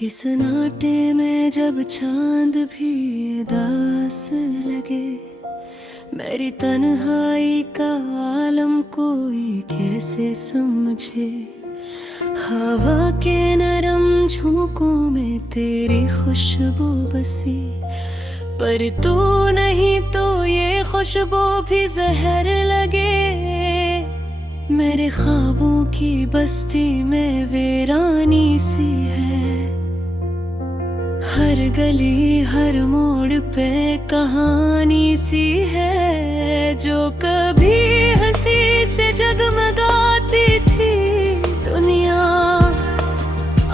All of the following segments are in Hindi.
किसनाटे में जब चांद भी उदास लगे, मेरी तन्हाई का आलम कोई कैसे समझे। हवा के नरम झोंकों में तेरी खुशबू बसी, पर तू नहीं तो ये खुशबू भी जहर लगे। मेरे ख्वाबों की बस्ती में वीरानी सी है, हर गली हर मोड़ पे कहानी सी है। जो कभी हंसी से जगमगाती थी दुनिया,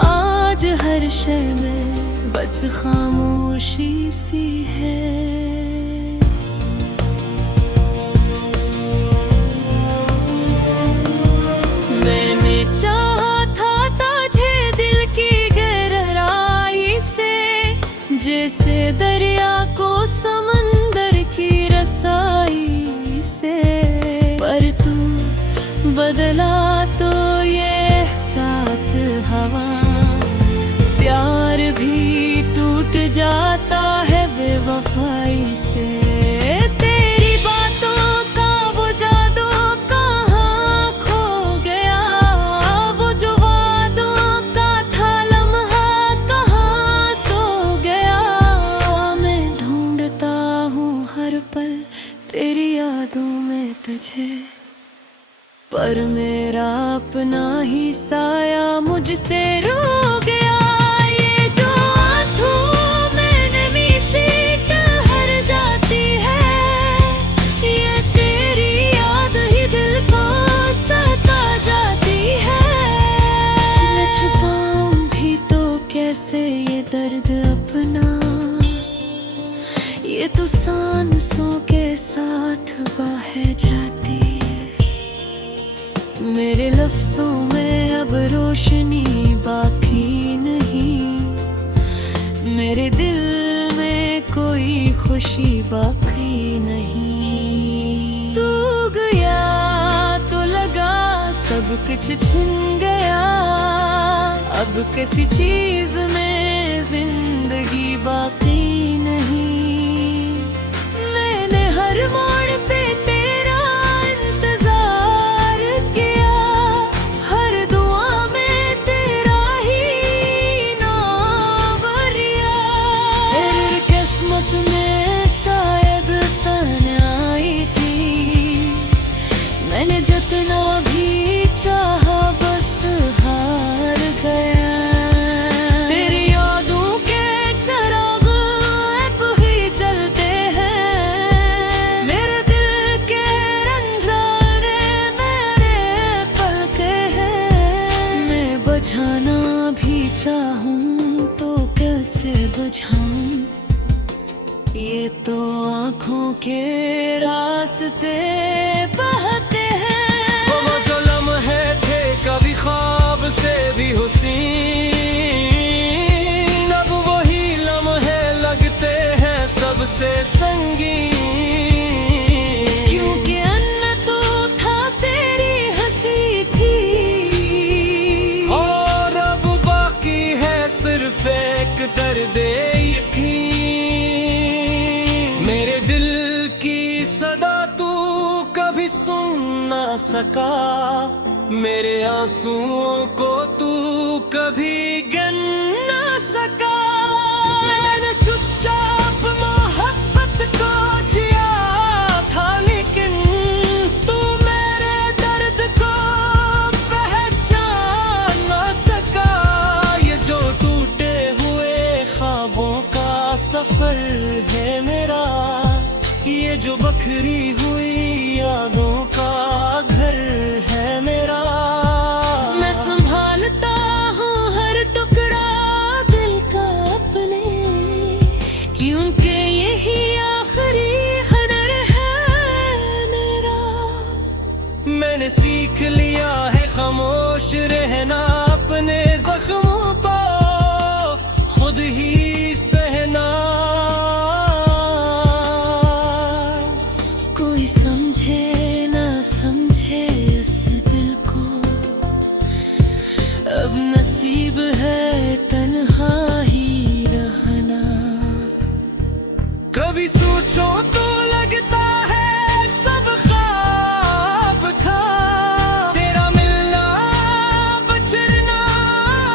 आज हर शय में बस खामोशी सी है। मैंने चाहा था तुझे दिल की गहराई से, जैसे दरिया को समंदर की रसाई से, पर तू बदला तो ये एहसास हवा। प्यार भी टूट जाता है बेवफाई से। तेरी बातों का वो जादू कहाँ खो गया, वो जो वादों का था लम्हा कहाँ सो गया। मैं ढूंढता हूँ हर पल तेरी यादों में तुझे, पर मेरा अपना ही साया मुझसे रो गया। ये जो आँखों में नमी सी ठहर जाती है, ये तेरी याद ही दिल को सता जाती है। मैं छुपाऊं भी तो कैसे ये दर्द अपना, ये तो सांसों के साथ बह जाती है। मेरे लफ्जों में अब रोशनी बाकी नहीं, मेरे दिल में कोई खुशी बाकी नहीं। तू गया तो लगा सब कुछ छिन गया, अब किसी चीज में जिंदगी बाकी नहीं। मैंने हर मोड़ पे तेरा इंतजार किया, हर दुआ में तेरा ही नाम लिया। तेरी किस्मत में शायद तन्हाई थी, मैंने जितना भी चाहा बस हार गया। तेरी यादों के चिराग अब ही जलते हैं, मेरे दिल के रंधारे मेरे पलके हैं। मैं बुझाना भी चाहूं तो कैसे बुझाऊं, ये तो आँखों के रास्ते बहते हैं। वो जो लम्हे थे कभी ख्वाब से भी हुसीन, अब वही लम्हे लगते हैं सबसे संगीन। क्योंकि अन्य तो था तेरी हंसी थी, और अब बाकी है सिर्फ एक दर्द यकीन। मेरे दिल की सदा तू कभी सुन ना सका, मेरे आंसुओं को तू कभी गिन ना सका। मैंने चुपचाप मोहब्बत को जिया था, लेकिन तू मेरे दर्द को पहचान ना सका। ये जो टूटे हुए ख्वाबों का सफर है मेरा, ये जो बखरी हुई यादों का घर है मेरा। मैं संभालता हूँ हर टुकड़ा दिल का अपने, क्योंकि यही आखिरी हनर है मेरा। मैंने सीख लिया है खामोश रहना, अपने जख्मों को खुद ही सहना। कोई समझे ना समझे इस अब नसीब है तन्हा कभी सोचो तो लगता है सब ख्वाब था, तेरा मिलना बचड़ना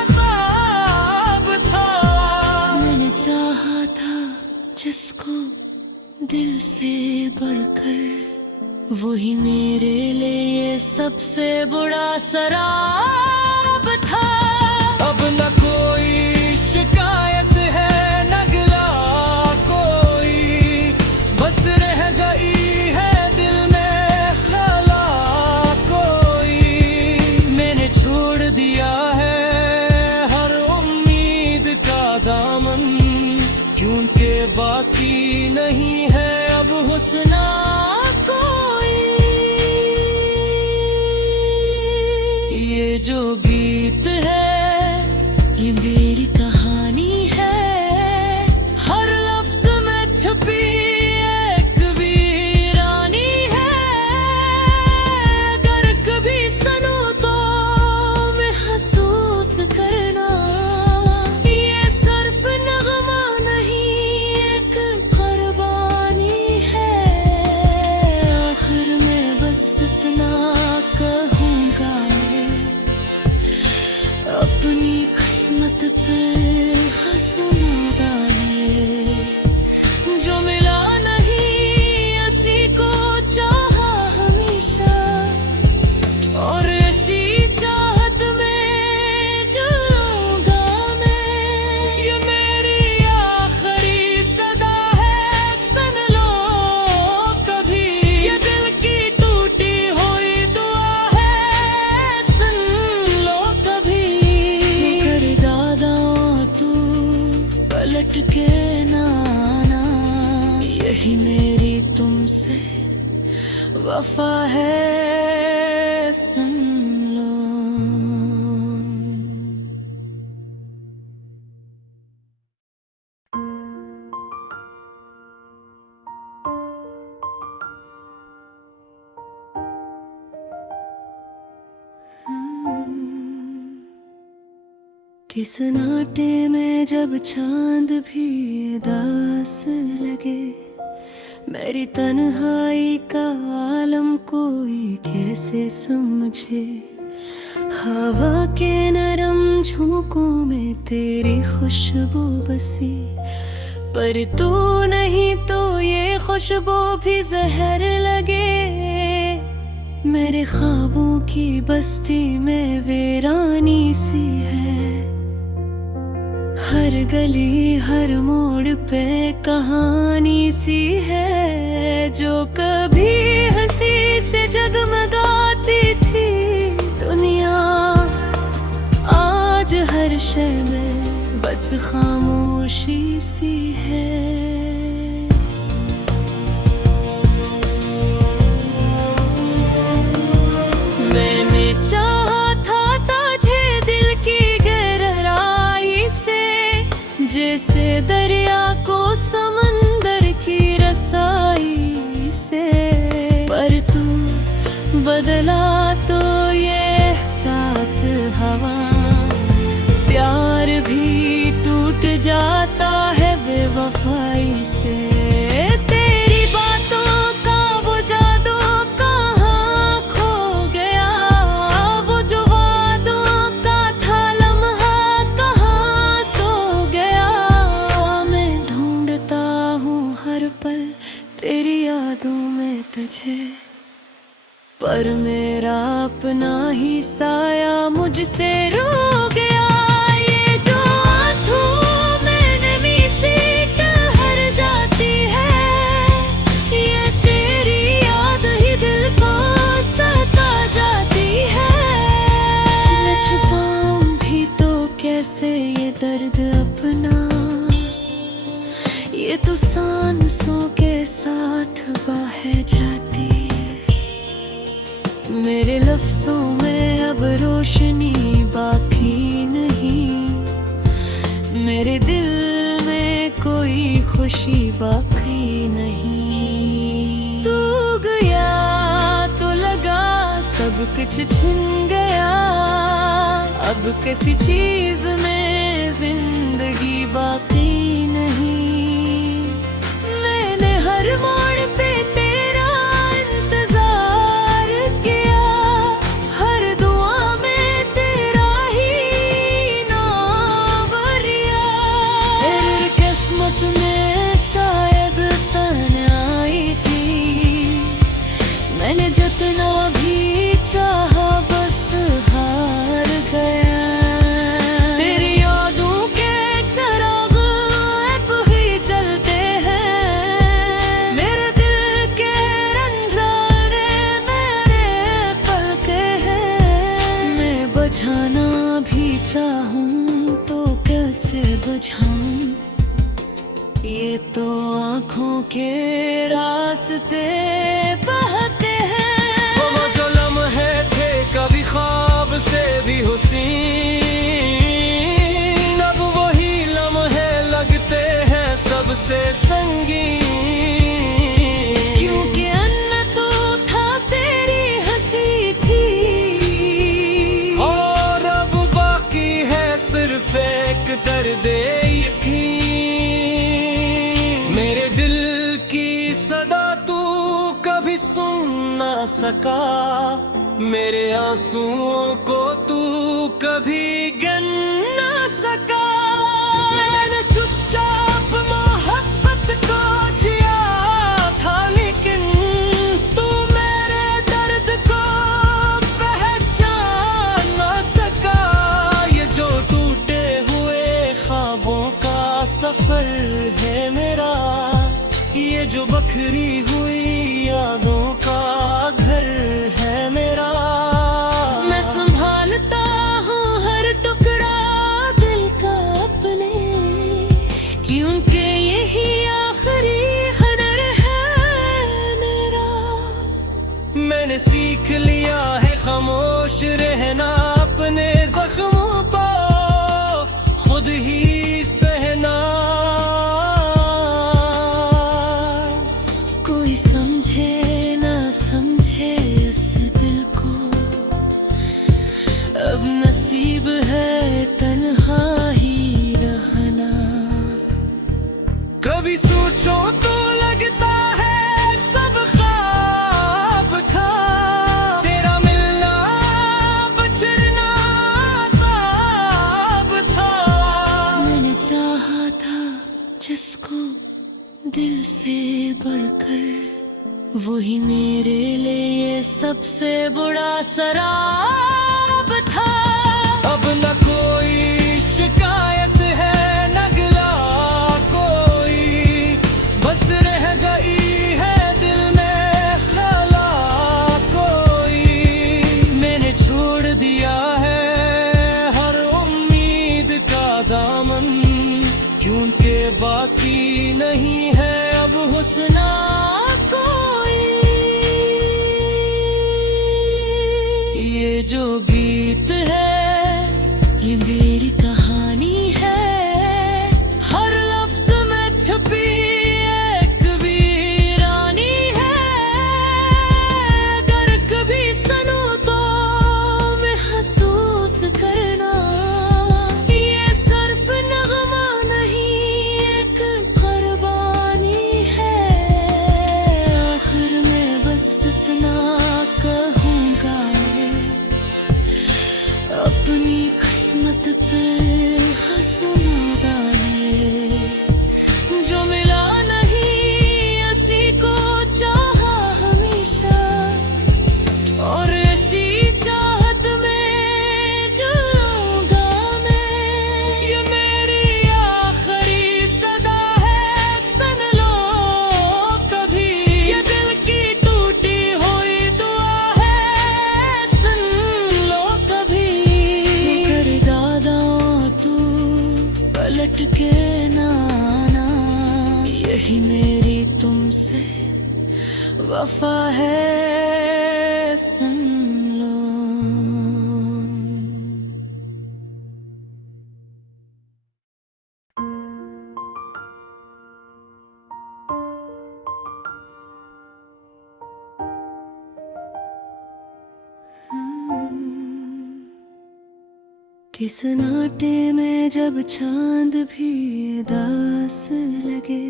साब था। मैंने चाहा था जिसको दिल से बढ़कर, वही मेरे लिए सबसे बुरा शराब था। अब न कोई शिकायत है न गिला कोई, बस रह गई है दिल में खला कोई। मैंने छोड़ दिया है हर उम्मीद का दामन, क्योंकि बाकी नहीं है अब हुस्ना कोई। ये जो गीत है ये मेरी कहानी है, हर लफ्ज में छुपी एक वीरानी है। अगर कभी सुनो तो महसूस करना, ये सिर्फ नगमा नहीं एक कुर्बानी है। आखिर में बस इतना कहूँगा अपनी किस्मत पे हंसना डाले, जो मिला नहीं उसी को चाहा हमेशा, और ऐसी चाहत में जाऊंगा मैं। ये मेरी आखिरी सदा है, सुन लो कभी, ये दिल की टूटी हुई दुआ है, सुन लो कभी। कर दादा तू पलट के ना आना, यही मेरी तुमसे वफा है, सुन लो। किस नाटे में जब चांद भी उदास लगे, मेरी तन्हाई का आलम कोई कैसे समझे। हवा के नरम झोंकों में तेरी खुशबू बसी, पर तू नहीं तो ये खुशबू भी जहर लगे। मेरे ख्वाबों की बस्ती में वीरानी सी है, हर गली हर मोड़ पे कहानी सी है, जो कभी हंसी से जगमगाती थी दुनिया, आज हर शय में बस खामोशी सी है। मैंने चाहा था तुझे दिल की गहराई से, जैसे दरिया को समंदर की रसाई से, पर तू बदला तो ये एहसास हवा, प्यार भी टूट जाता है बेवफाई से। तेरी बातों का वो जादू कहाँ खो गया, वो जो वादों का था लम्हा कहाँ सो गया। मैं ढूंढता हूँ हर पल तेरी यादों में तुझे, पर मेरा अपना ही साया मुझसे रो गया। ये जो आँखों में नमी सी ठहर जाती है, ये तेरी याद ही दिल को सता जाती है। मैं छुपाऊं भी तो कैसे ये दर्द अपना, ये तो सांसों के साथ बह जाती। मेरे लफ्जों में अब रोशनी बाकी नहीं, मेरे दिल में कोई खुशी बाकी नहीं। तू गया तो लगा सब कुछ छिन गया, अब किसी चीज में जिंदगी बाकी नहीं। मैं आँखों के रास्ते बहते हैं। वो जो लम्हे थे कभी ख्वाब से भी हुसीन, अब वही लम्हे लगते हैं सबसे संगीन। क्योंकि अन्ना तो था तेरी हंसी थी, और अब बाकी है सिर्फ एक दर्द यकीन। मेरे दिल की सदा तू कभी सुन ना सका, मेरे आंसुओं को तू कभी गिन ना सका। मैंने चुपचाप मोहब्बत को जिया था, लेकिन तू मेरे दर्द को पहचान ना सका। ये जो टूटे हुए ख्वाबों का सफर है मेरा, ये जो बखरी हुई यादों का घर है मेरा। मैं संभालता हूँ हर टुकड़ा दिल का अपने, क्योंकि यही आखिरी हदर है मेरा। मैंने सीख लिया है खामोश रहना, अपने जख्मों को खुद ही सहना। कोई समझे ना समझे इस दिल को, अब नसीब है तन्हा ही रहना। कभी सोचो तो लगता है सब ख्वाब था, तेरा मिलना बचड़ना साब था। मैंने चाहा था जिसको दिल से बढ़कर, वही मेरे लिए सबसे बुरा शराब था। अब न कोई शिकायत है न गिला कोई, बस रह गई है दिल में खला कोई। मैंने छोड़ दिया है हर उम्मीद का दामन, क्योंकि बाकी नहीं है अब हुस्ना कोई। ये जो गीत है ये मेरी कहानी है, हर लफ्ज में छुपी एक वीरानी है। अगर कभी सुनूं तो महसूस करना, ये सिर्फ नगमा नहीं एक कुर्बानी है। आखिर में बस इतना कहूँगा, अपनी किस्मत पे हंसना डाले। जो मिला नहीं उसी को चाहा हमेशा, और ऐसी चाहत में जलूंगा मैं। ये मेरी आखिरी सदा है, सुन लो कभी। ये दिल की टूटी हुई दुआ है, सुन लो कभी। कर दादा तू पलट के ना आना, यही मेरी तुमसे वफा है, सुन लो। किस नाटे में जब चांद भी दास लगे,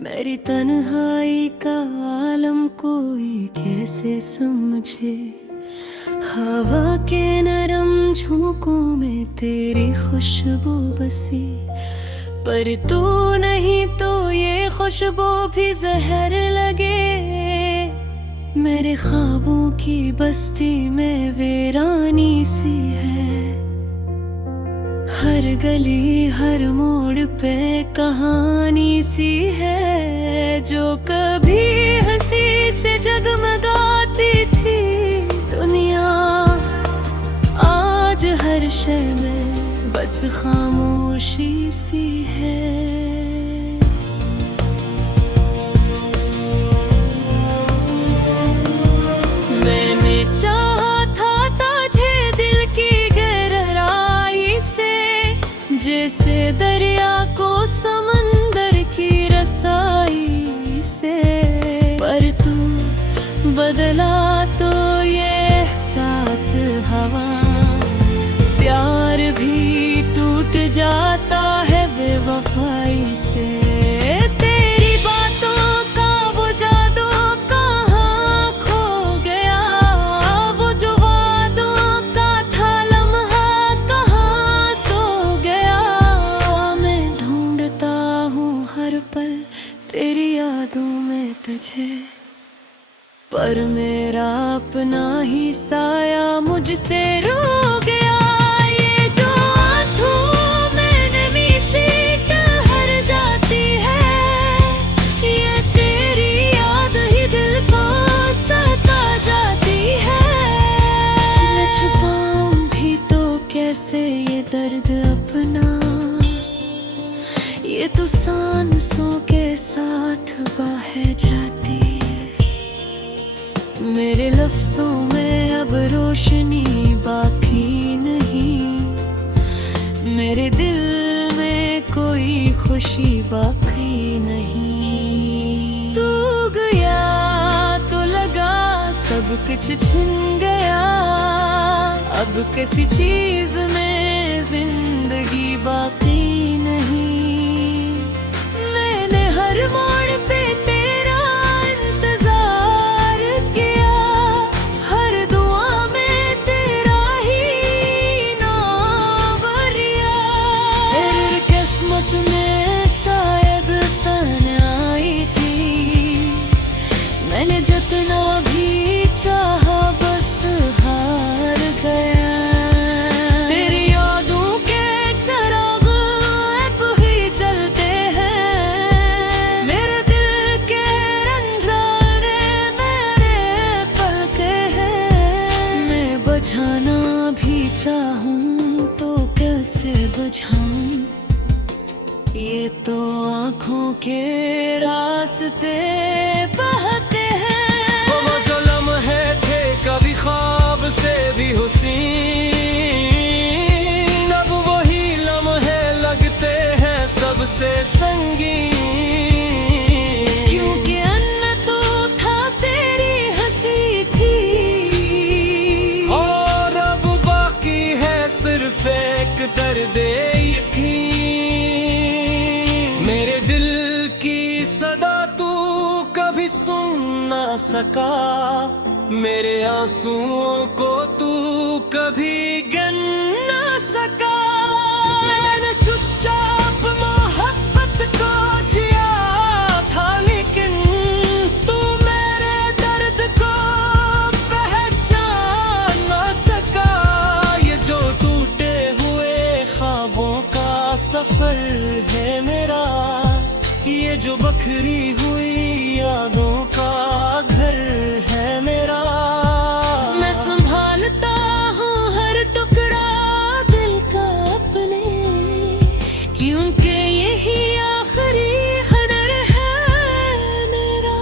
मेरी तन्हाई का आलम कोई कैसे समझे। हवा के नरम झोंकों में तेरी खुशबू बसी, पर तू नहीं तो ये खुशबू भी जहर लगे। मेरे ख्वाबों की बस्ती में वीरानी सी है, हर गली हर मोड़ पे कहानी सी है। जो कभी हंसी से जगमगाती थी दुनिया, आज हर शय में बस खामोशी सी है। हवा। प्यार भी टूट जाता है बेवफाई से। तेरी बातों का वो जादू कहाँ खो गया, वो जो वादों का था लम्हा कहाँ सो गया। मैं ढूंढता हूँ हर पल तेरी यादों में तुझे, पर मेरा अपना ही साया मुझसे रो गया। ये जो आँखों में नमी सी ठहर जाती है, ये तेरी याद ही दिल को सता जाती है। मैं छुपाऊं भी तो कैसे ये दर्द अपना, ये तो सांसों के साथ बह जाती है। मेरे लफ्जों में अब रोशनी बाकी नहीं, मेरे दिल में कोई खुशी बाकी नहीं। तू गया तो लगा सब कुछ छिन गया, अब किसी चीज में जिंदगी बाकी नहीं। मैंने हर मोड़ पे जितना भी चाहा बस हार गया। तेरी यादों के चिराग अब ही जलते हैं, मेरे दिल के रंधारे मेरे पलके हैं। मैं बुझाना भी चाहूं तो कैसे बुझाऊं, ये तो आँखों के रास्ते बहते से भी हुसीन। अब वही लम्हे लगते हैं सबसे संगीन, क्योंकि अन्य तो था तेरी हंसी थी, और अब बाकी है सिर्फ एक दर्द यकीन। मेरे दिल की सदा तू कभी सुन ना सका, मेरे आंसुओं को तू कभी गिन ना सका। मैंने चुपचाप मोहब्बत को जिया था, लेकिन तू मेरे दर्द को पहचान ना सका। ये जो टूटे हुए ख्वाबों का सफर है मेरा, ये जो बखरी हुई यादों का घर है मेरा। मैं संभालता हूँ हर टुकड़ा दिल का अपने, क्योंकि यही आखिरी कदर है मेरा।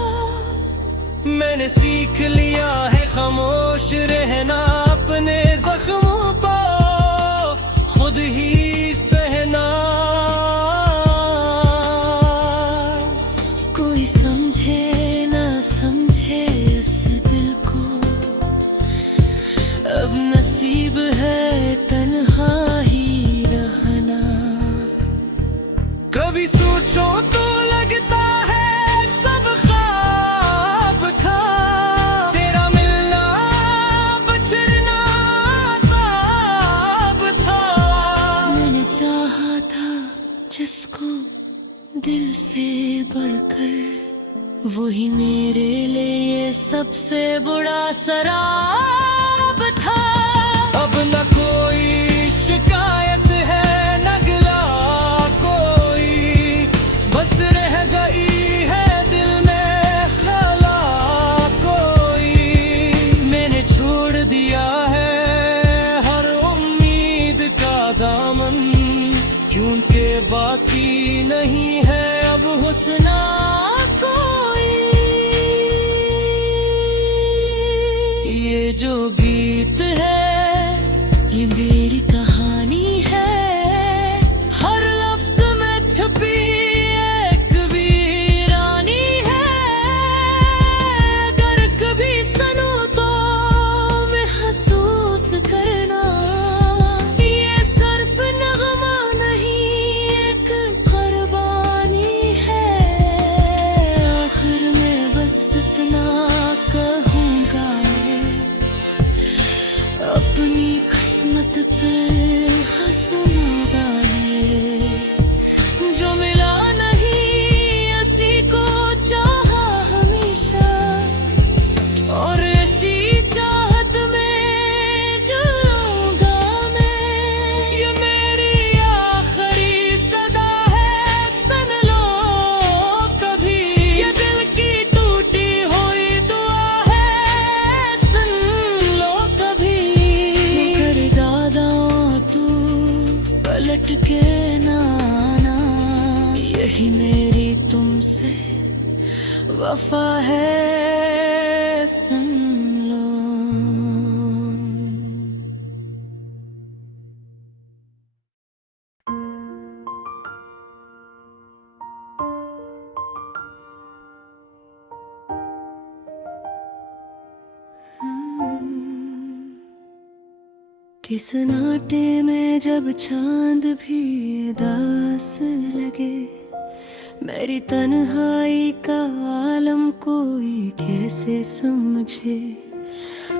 मैंने सीख लिया है खामोश रहना, अपने जख्मों को खुद ही सहना। कोई समझे ना समझे इस दिल को, अब नसीब है तन्हा ही रहना। कभी सोचो तो लगता है सब ख्वाब था, तेरा मिलना बछड़ना साब था। मैंने चाहा था जिसको दिल से बढ़कर, वही मेरे लिए सबसे बुरा शराब था। अब न कोई शिकायत है न गिला कोई, बस रह गई है दिल में खला कोई। मैंने छोड़ दिया है हर उम्मीद का दामन, क्योंकि बाकी नहीं है अब हुस्ना कोई। ये जोगी वफा है सुन लो। कि सन्नाटे में जब चांद भी उदास लगे, मेरी तन्हाई का आलम कोई कैसे समझे।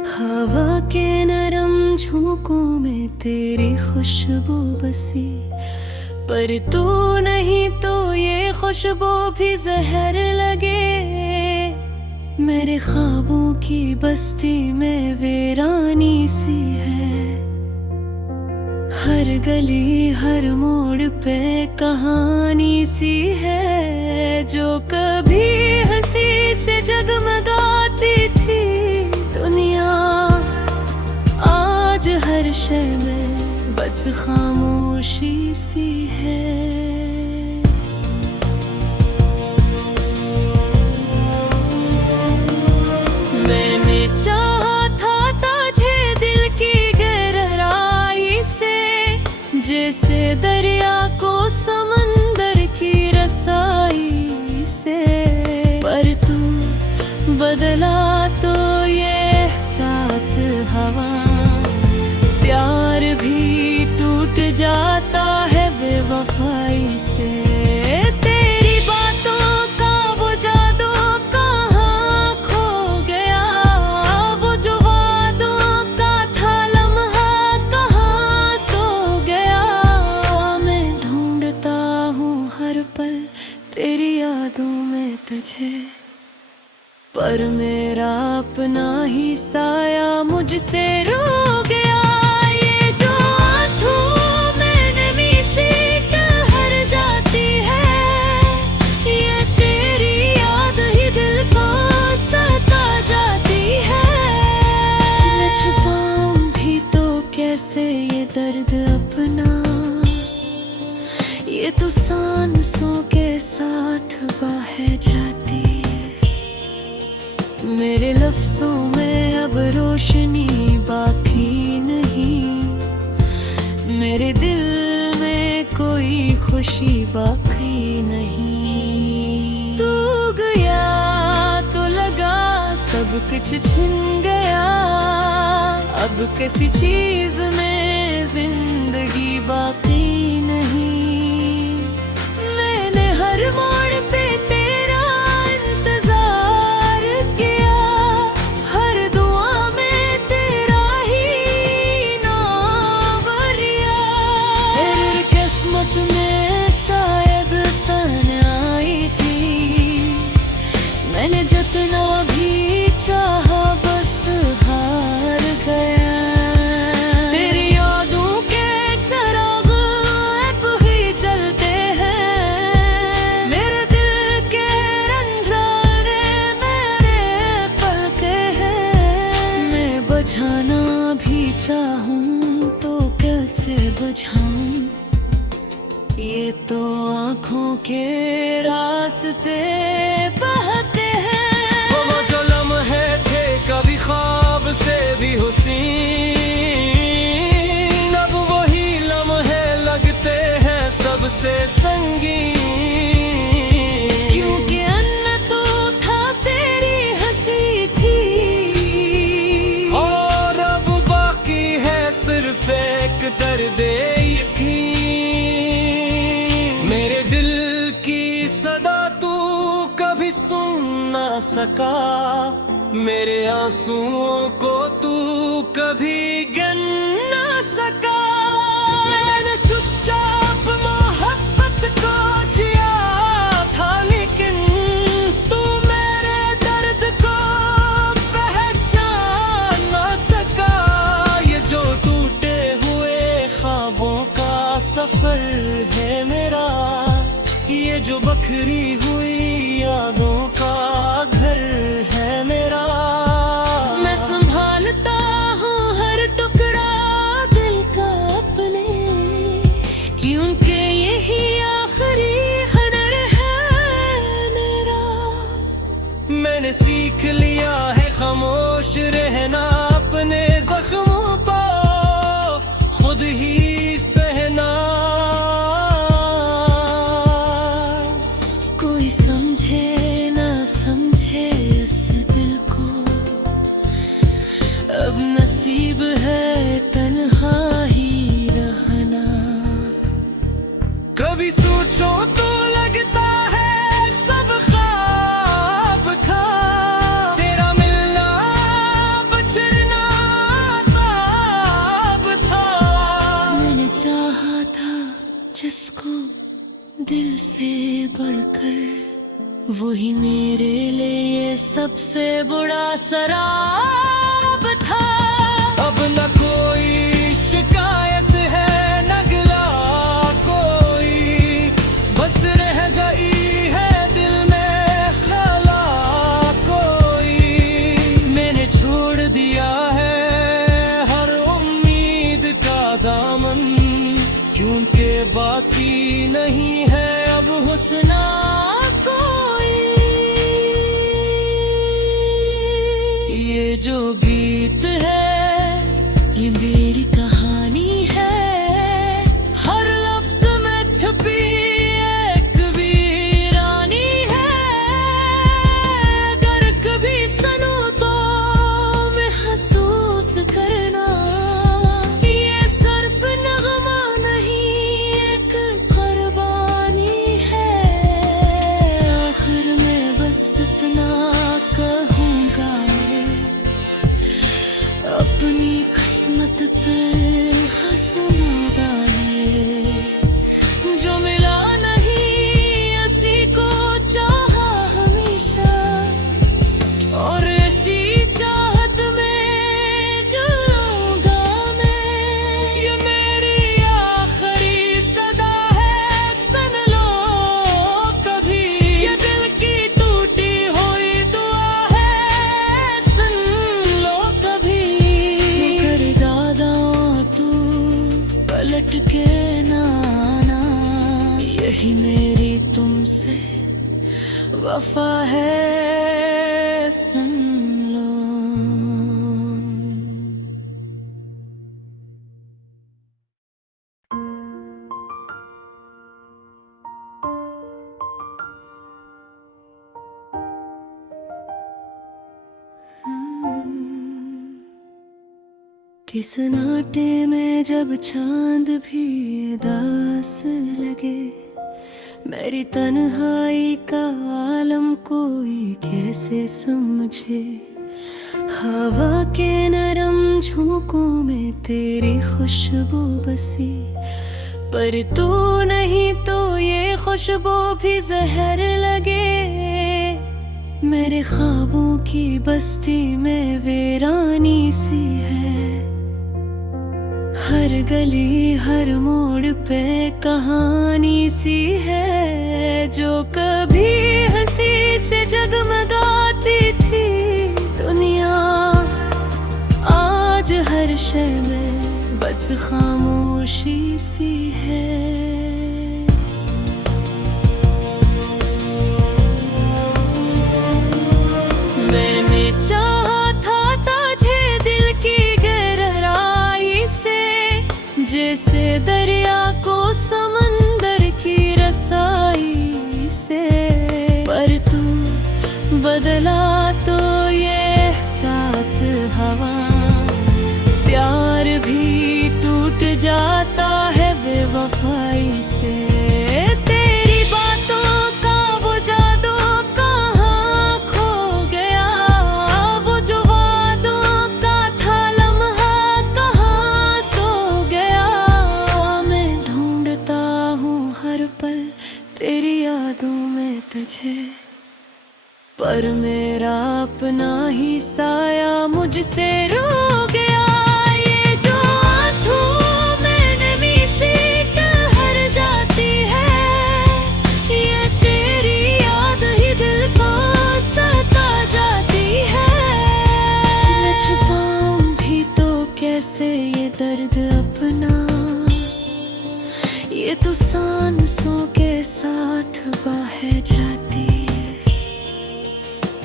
हवा के नरम झोंकों में तेरी खुशबू बसी, पर तू नहीं तो ये खुशबू भी जहर लगे। मेरे ख्वाबों की बस्ती में वीरानी सी है, हर गली हर मोड़ पे कहानी सी है। जो कभी हंसी से जगमगाती थी दुनिया, आज हर शय में बस खामोशी सी है। मैंने चाहा था तुझे दिल की गहराई से, जैसे दरिया को समंदर की रसाई से, पर तू बदला तो ये एहसास हवा। प्यार भी टूट जाता है बेवफाई से। तेरी बातों का वो जादू कहाँ खो गया, वो जो वादों का था लम्हा कहाँ सो गया। मैं ढूंढता हूँ हर पल तेरी यादों में तुझे, पर मेरा अपना ही साया मुझसे रो गया। ये जो आँखों में नमी सी ठहर जाती है, ये तेरी याद ही दिल को सता जाती है। मैं छुपाऊं भी तो कैसे ये दर्द अपना, ये तो सांसों के साथ बह जाती। मेरे लफ्जों में अब रोशनी बाकी नहीं, मेरे दिल में कोई खुशी बाकी नहीं। तू गया तो लगा सब कुछ छिन गया, अब किसी चीज में जिंदगी बाकी नहीं। मैंने हर मोड़ पे तेरा इंतजार किया, हर दुआ में तेरा ही नाम लिया। तेरी किस्मत में शायद तन्हाई थी, मैंने जितना भी चाहा बस हार गया। तेरी यादों के चिराग अब ही जलते हैं, मेरे दिल के रंधाने मेरे पलके हैं। मैं बुझाना भी चाहूं तो कैसे बुझाऊं, ये तो आँखों के रास्ते बहते हैं। वो जो लम्हे थे कभी ख्वाब से भी हुसीन, अब वही लम्हे लगते हैं सबसे संगीन। क्योंकि अन्न तो था तेरी हंसी थी, और अब बाकी है सिर्फ एक दर्द यकीन। मेरे दिल की सदा तू कभी सुन ना सका, मेरे आंसुओं को तू कभी गन ना सका। मैंने चुपचाप मोहब्बत को जिया था, लेकिन तू मेरे दर्द को पहचान ना सका। ये जो टूटे हुए ख्वाबों का सफर है मेरा, ये जो बखरी हुई यादों का घर है मेरा। मैं संभालता हूँ हर टुकड़ा मैंने सीख लिया है खामोश रहना, अपने जख्मों को खुद ही सहना। कोई समझे ना समझे इस दिल को, अब नसीब है तन्हा ही रहना। कभी सोचो तो लगता है सब ख्वाब था, तेरा मिलना बछड़ना साब था। मैंने चाहा था जिसको दिल से बढ़कर, वही मेरे लिए सबसे बुरा शराब था। अब न कोई शिकायत है न गिला कोई, बस रह गई है दिल में खला कोई। मैंने छोड़ दिया है हर उम्मीद का दामन, क्योंकि बाकी नहीं है अब हुस्ना कोई। ये जो गीत है ये मेरी कहानी है, हर लफ्ज में छुपी एक वीरानी है। अगर कभी सुनूं तो महसूस करना, ये सिर्फ नगमा नहीं एक कुर्बानी है। आखिर में बस इतना कहूँगा, अपनी किस्मत पे हंसना है। जो मिला नहीं उसी को चाहा हमेशा, और ऐसी चाहत में जलूंगा मैं। ये मेरी आखिरी सदा है, सुन लो कभी। ये दिल की टूटी हुई दुआ है, सुन लो कभी। कर दादा तू पलट के ना आना, यही मेरी तुमसे वफा है, सुन लो। किस नाटे में जब चांद भी उदास लगे, मेरी तन्हाई का आलम कोई कैसे समझे। हवा के नरम झोंकों में तेरी खुशबू बसी, पर तू नहीं तो ये खुशबू भी जहर लगे। मेरे ख्वाबों की बस्ती में वीरानी सी है, हर गली हर मोड़ पे कहानी सी है। जो कभी हंसी से जगमगाती थी दुनिया, आज हर शय में बस खामोशी सी है। मैंने चाहा था तुझे दिल की गहराई से, जैसे दरिया को समंदर की रसाई से। पर तू बदला तो ये एहसास हवा, प्यार भी टूट जाता है बेवफाई से। तेरी बातों का वो जादू कहाँ खो गया, वो जो वादों का था लम्हा कहाँ सो गया। मैं ढूंढता हूँ हर पल तेरी यादों में तुझे, पर मेरा अपना ही साया मुझसे रो गया। ये जो आँखों में नमी सी ठहर जाती है, ये तेरी याद ही दिल को सता जाती है। मैं छुपाऊं भी तो कैसे ये दर्द अपना, ये तो सांसों के साथ बह जाती है।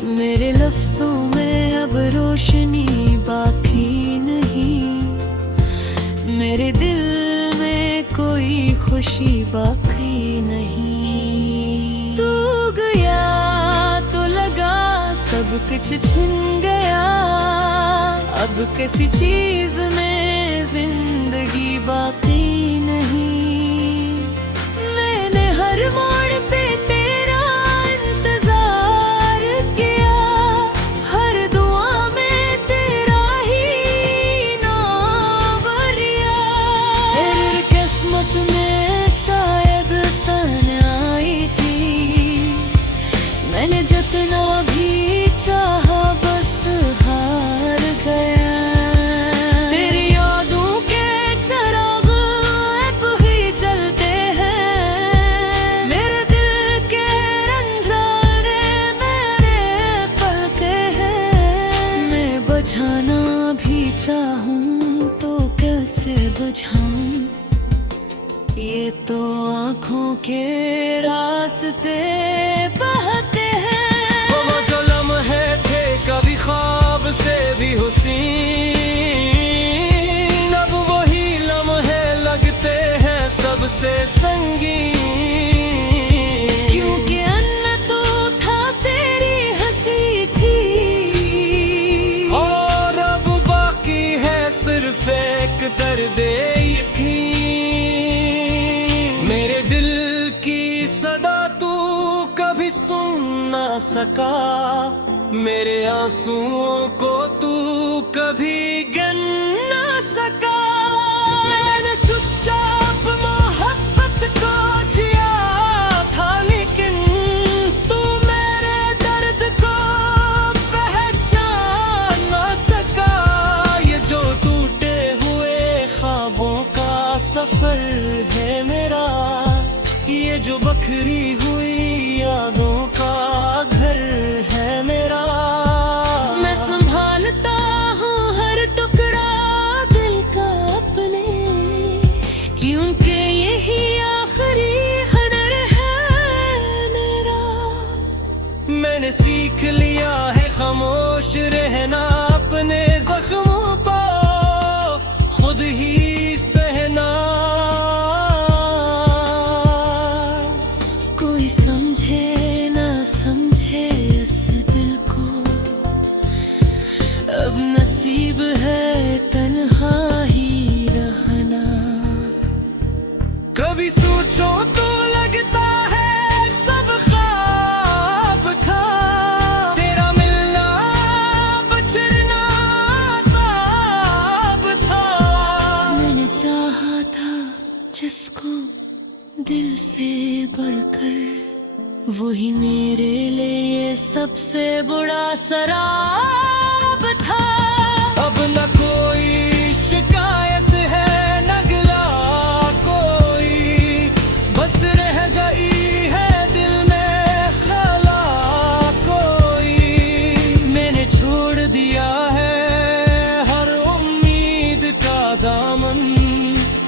मेरे लफ्जों में अब रोशनी बाकी नहीं, मेरे दिल में कोई खुशी बाकी नहीं। तू गया तो लगा सब कुछ छिन गया, अब किसी चीज में जिंदगी बाकी नहीं। मैंने हर मोड़ पे तेरा इंतजार किया, हर दुआ में तेरा ही नाम लिया। तेरी किस्मत में शायद तन्हाई थी, मैंने जितना भी चाहा बस हार गया। तेरी यादों के चिराग अब ही जलते हैं, मेरे दिल के रंधारे मेरे पलके हैं। मैं बुझाना भी चाहूं तो कैसे बुझाऊं, ये तो आँखों के रास्ते बहते हैं। वो जो लम्हे थे कभी ख्वाब से भी हुसीन, अब वही लम्हे लगते हैं सबसे संगीन। क्योंकि अन्य तो था तेरी हंसी थी, और अब बाकी है सिर्फ एक दर्द यकीन। मेरे दिल की सदा तू कभी सुन ना सका, मेरे आंसुओं को तू कभी गिन ना सका। मैंने चुपचाप मोहब्बत को जिया था, लेकिन तू मेरे दर्द को पहचान ना सका। ये जो टूटे हुए ख्वाबों का सफर है मेरा, ये जो बखरी हुई यादों का घर है मेरा। मैं संभालता हूँ हर टुकड़ा दिल का अपने, क्योंकि यही आखिरी हुनर है मेरा। मैंने सीख लिया है खामोश रहना, अपने जख्मों को खुद ही सहना। कोई समझे ना समझे इस दिल को, अब नसीब है तन्हा ही रहना। कभी सोचो तो लगता है सब ख्वाब था, तेरा मिलना बचड़ना साब था। मैंने चाहा था जिसको दिल से बढ़कर, वही मेरे लिए सबसे बुरा शराब था। अब न कोई शिकायत है न गिला कोई, बस रह गई है दिल में खला कोई। मैंने छोड़ दिया है हर उम्मीद का दामन,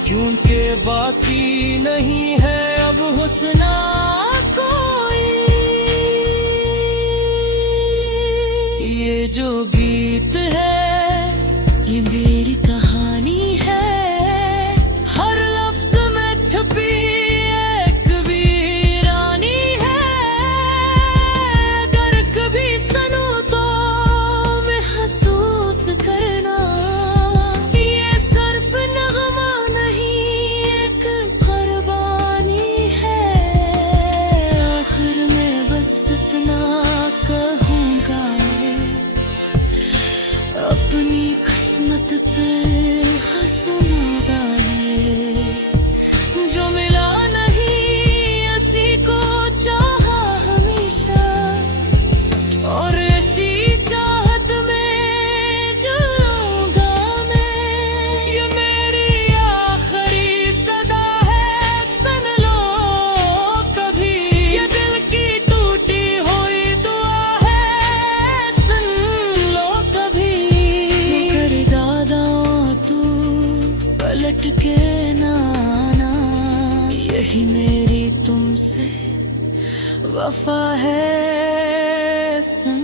क्योंकि बाकी नहीं है अब हुस्ना कोई। ये जो गीत है ये मेरी कहानी है, हर लफ्ज में छुपी एक वीरानी है। अगर कभी सुनूं तो महसूस करना, ये सिर्फ नगमा नहीं एक कुर्बानी है। आखिर में बस इतना कहूँगा, अपनी किस्मत पे हंसना ये, जो मिला नहीं उसी को चाहा हमेशा, और ऐसी चाहत में जाऊंगा मैं। ये मेरी आखिरी सदा है, सुन लो कभी। ये दिल की टूटी हुई दुआ है, सुन लो कभी। कर दादा तू पलट के ना आना, यही मेरी तुमसे वफा है। सुन